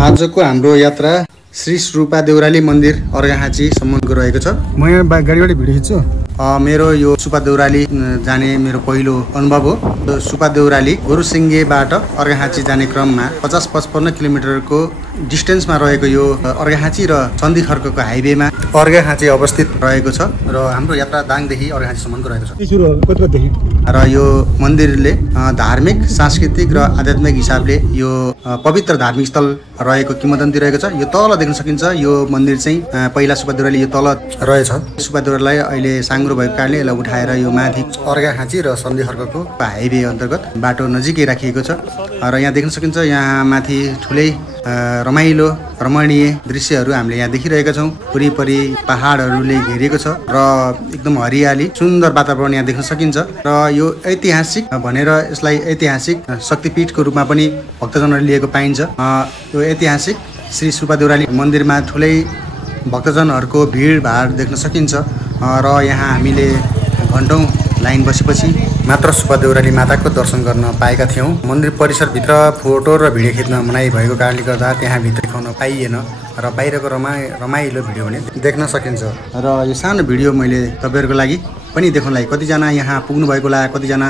आजको हाम्रो यात्रा श्री रूपा देउराली मन्दिर अर्घाखाँचीसम्मको रहेको छ। म यहाँ गाडीबाट भिडियो खिच्छु। मेरो यो सुपा देउराली जाने मेरो पहिलो अनुभव हो। सुपा देउराली गोरुसिङ्गेबाट अर्घाखाँची जाने क्रममा 50-55 किलोमिटरको डिस्टेन्समा रहेको यो अर्घाखाँची र चन्दीखर्कको हाइवेमा अर्घाखाँची अवस्थित रहेको छ र हाम्रो यात्रा दाङदेखि अर्घाखाँचीसम्मको रहेको छ। र यो मन्दिरले धार्मिक, सांस्कृतिक र आध्यात्मिक हिसाबले यो पवित्र धार्मिक स्थल रहेको किंवदन्ती रहेको छ। यो तल देख्न सकिन्छ। यो मन्दिर चाहिँ पहिला सुपा देउराली यो तल रहेछ। सुपा देउरालीलाई अहिले साङ्ग्रो भएको कारणले यसलाई उठाएर यो माथि अर्घाखाँची र सन्धिखर्कको हाइवे अन्तर्गत बाटो नजिकै राखिएको छ। र यहाँ देख्न सकिन्छ, यहाँ माथि ठुलै रमाइलो रमणीय दृश्यहरू हामीले यहाँ देखिरहेका छौँ। वरिपरि पहाडहरूले घेरिएको छ र एकदम हरियाली सुन्दर वातावरण यहाँ देख्न सकिन्छ। र यो ऐतिहासिक भनेर यसलाई ऐतिहासिक शक्तिपीठको रूपमा पनि भक्तजनहरूले लिएको पाइन्छ। यो ऐतिहासिक श्री सुपा देउराली मन्दिरमा ठुलै भक्तजनहरूको भिडभाड देख्न सकिन्छ। र यहाँ हामीले घन्टौँ लाइन बसेपछि मात्र सुपा देउराली माताको दर्शन गर्न पाएका थियौँ। मन्दिर परिसरभित्र फोटो र भिडियो खिच्न मनाही भएको कारणले गर्दा त्यहाँ भित्र देखाउन पाइएन र बाहिरको रमाइलो भिडियो भने देख्न सकिन्छ। र यो सानो भिडियो मैले तपाईँहरूको लागि पनि देखाउनलाई, कतिजना यहाँ पुग्नु भएको होला, कतिजना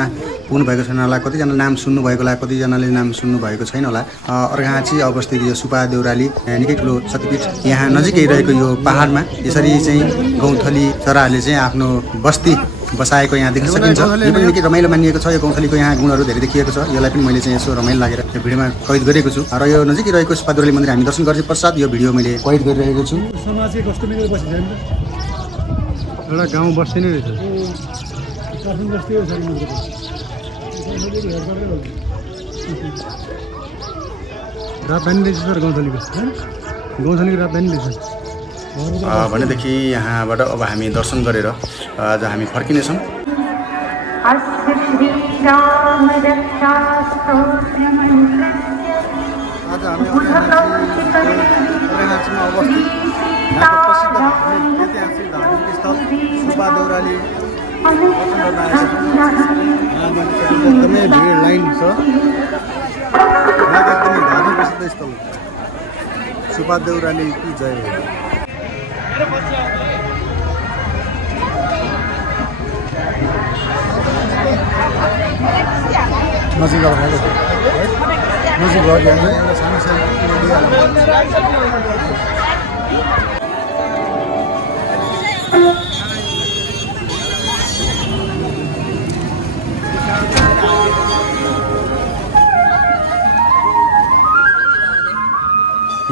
पुग्नु भएको छैन होला, कतिजना नाम सुन्नु भएको होला, कतिजनाले नाम सुन्नु भएको छैन होला। अर्घाखाँची अवस्थित यो सुपा देउराली निकै ठुलो शक्तिपीठ यहाँ नजिकै रहेको यो पहाडमा यसरी चाहिँ गौँथली चराहरूले चाहिँ आफ्नो बस्ती बसाएको यहाँ देख्न सकिन्छ। यो पनि निकै रमाइलो मानिएको छ। यो गौँथलीको यहाँ गुणहरू धेरै देखिएको छ। यसलाई पनि मैले चाहिँ यसो रमाइलो लागेर यो भिडियोमा कैद गरेको छु। र यो नजिकै रहेको सुपा देउराली मन्दिर हामी दर्शन गर्ने पश्चात यो भिडियो मैले कैद गरिरहेको छु। एउटा गाउँ बस्ती नै रहेछ। रातधानी रहेछ सर गौँथलीको रातधानी रहेछ भनेदेखि यहाँबाट अब हामी दर्शन गरेर आज हामी फर्किनेछौँ। आज हामी अर्घाखाँचीमा अवस्थित यहाँको प्रसिद्ध ऐतिहासिक धार्मिक स्थल सुपा देउराली एकदमै भिड लाइन छ। यहाँको एकदमै धार्मिक प्रसिद्ध स्थल सुपा देउराली की जय। नजिक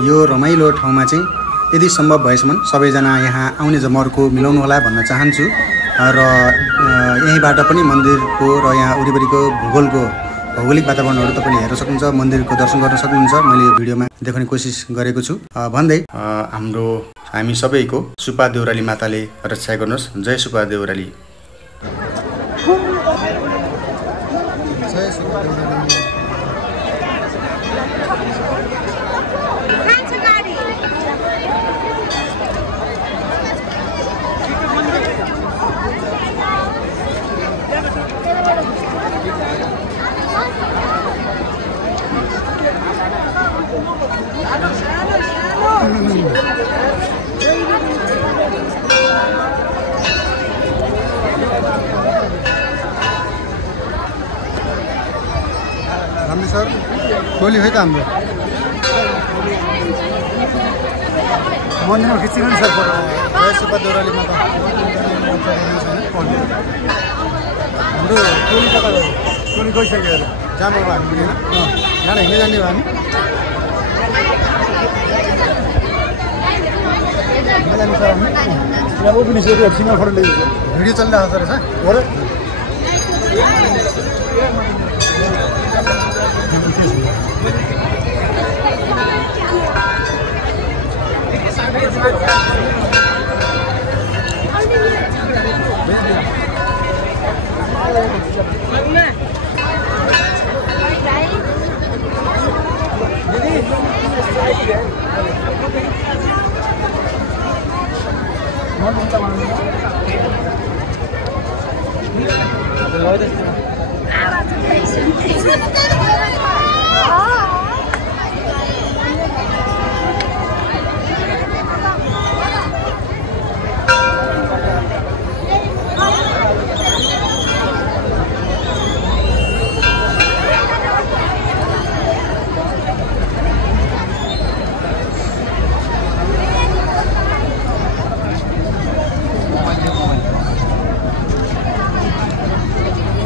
यो रमाइलो ठाउँमा चाहिँ यदि सम्भव भएसम्म सबैजना यहाँ आउने जमर्को मिलाउनु होला भन्न चाहन्छु। र यहीँबाट पनि मन्दिरको र यहाँ वरिपरिको भौगोलिक वातावरणहरू तपाईँले हेर्न सक्नुहुन्छ, मन्दिरको दर्शन गर्न सक्नुहुन्छ। मैले यो भिडियोमा देखाउने कोसिस गरेको छु। भन्दै हामी सबैको सुपा देउराली माताले रक्षा गर्नुहोस्। जय सुपा देउराली। राम्रै सर टोली है त हाम्रो मन्दिरमा खिच्नु नि सर फोटो। जय सुपा देउराली माता। हाम्रो टोली कता गयो? टोली गइसक्यो अहिले। जानु अब हामी पनि जान हिँड्दै जाने भयो हामी। जाने सर हामी यहाँ पनि सिङ्गा फोटो ल्याइदिन्छ। भिडियो चलिरहेको छ रहेछ हो र।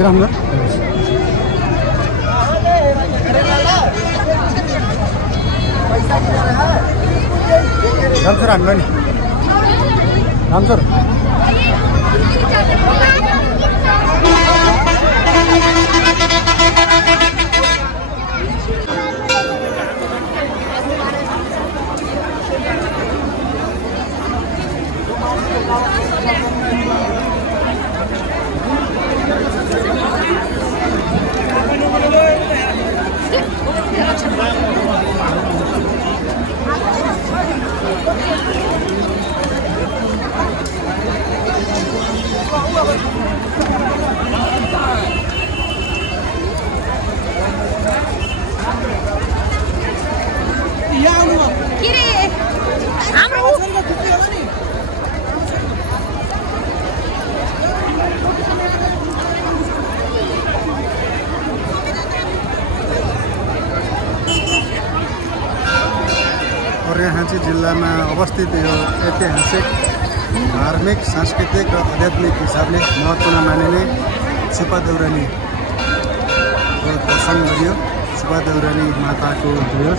Ramla. Ramsar hamla ni. Ramsar. Arghakhanchi जिल्लामा अवस्थित यो ऐतिहासिक धार्मिक सांस्कृतिक र आध्यात्मिक हिसाबले महत्त्वपूर्ण मानिने सुपा देउराली दर्शन गरियो। सुपा देउराली माताको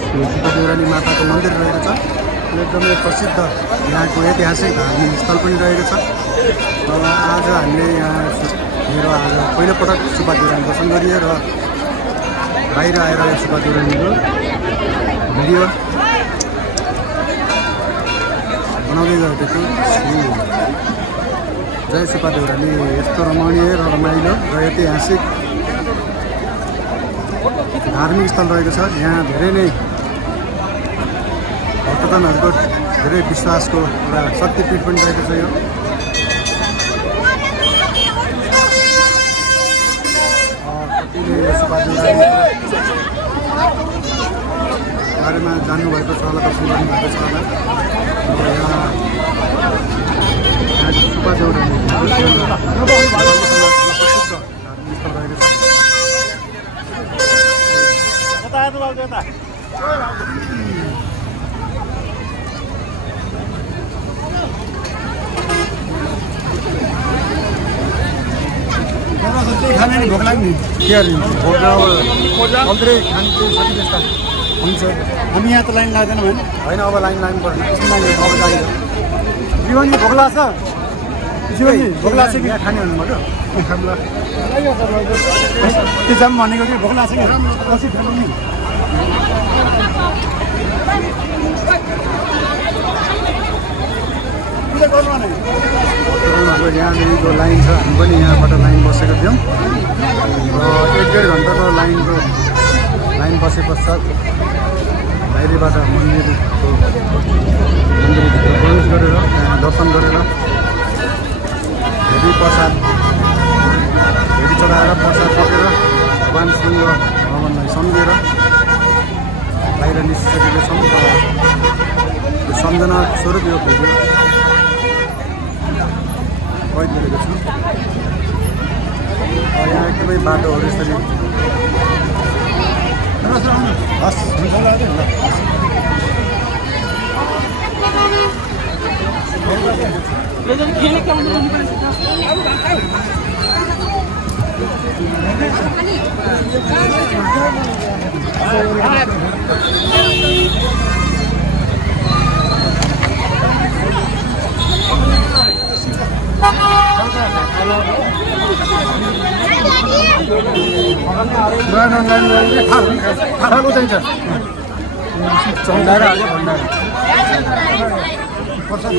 सुपा देउराली माताको मन्दिर रहेको छ। यो एकदमै प्रसिद्ध यहाँको ऐतिहासिक धार्मिक स्थल पनि रहेको छ। आज हामीले यहाँ आज पहिलोपटक सुपा देउराली दर्शन गरियो र बाहिर आएर सुपा देउरालीको भिडियो बनाउँदै गएको छु। जय सुपा देउराली यस्तो रमणीय र रमाइलो र ऐतिहासिक धार्मिक स्थल रहेको छ। यहाँ धेरै नै भक्तजनहरूको धेरै विश्वासको एउटा शक्तिपीठ पनि रहेको छ। यो कतिले सुपा देउराली बारेमा जान्नुभएको छ होला, दर्शन गर्नुभएको छ होला। सुपा देउराली प्रसिद्ध धार्मिक स्थल रहेको छ। खाने नि भोक लाग्ने के भोक अल्टरै खाने सकिन्छ हुन्छ। हामी यहाँ त लाइन लाग्दैन भने होइन, अब लाइन लाग्नुपर्छ। अब जाइयो जीवनजी भोक लाग्छ, जीवनजी भोक लाग्छ कि खाने भन्नुभयो त्यो जाम भनेको कि भोक लाग्छ कि पछि खानु नि। यहाँनिरको लाइन छ, हामी पनि यहाँबाट लाइन बसेको थियौँ र 1-1.5 घन्टाको लाइन बसे पश्चात बाहिरबाट मन्दिरभित्र प्रवेश गरेर त्यहाँ दर्शन गरेर भेटी प्रसाद भेटी चढाएर प्रसाद सकेर भगवानसँग भगवानलाई सम्झेर बाहिर निस्किसकेका छौँ। र यो सम्झना स्वरूप यो भिडियो कैद गरेको छु। यहाँ एकदमै बाटोहरू यसरी हस् हुन्छ खाएको चाहिन्छ चौडाएर हाल्यो भण्डार प्रसाद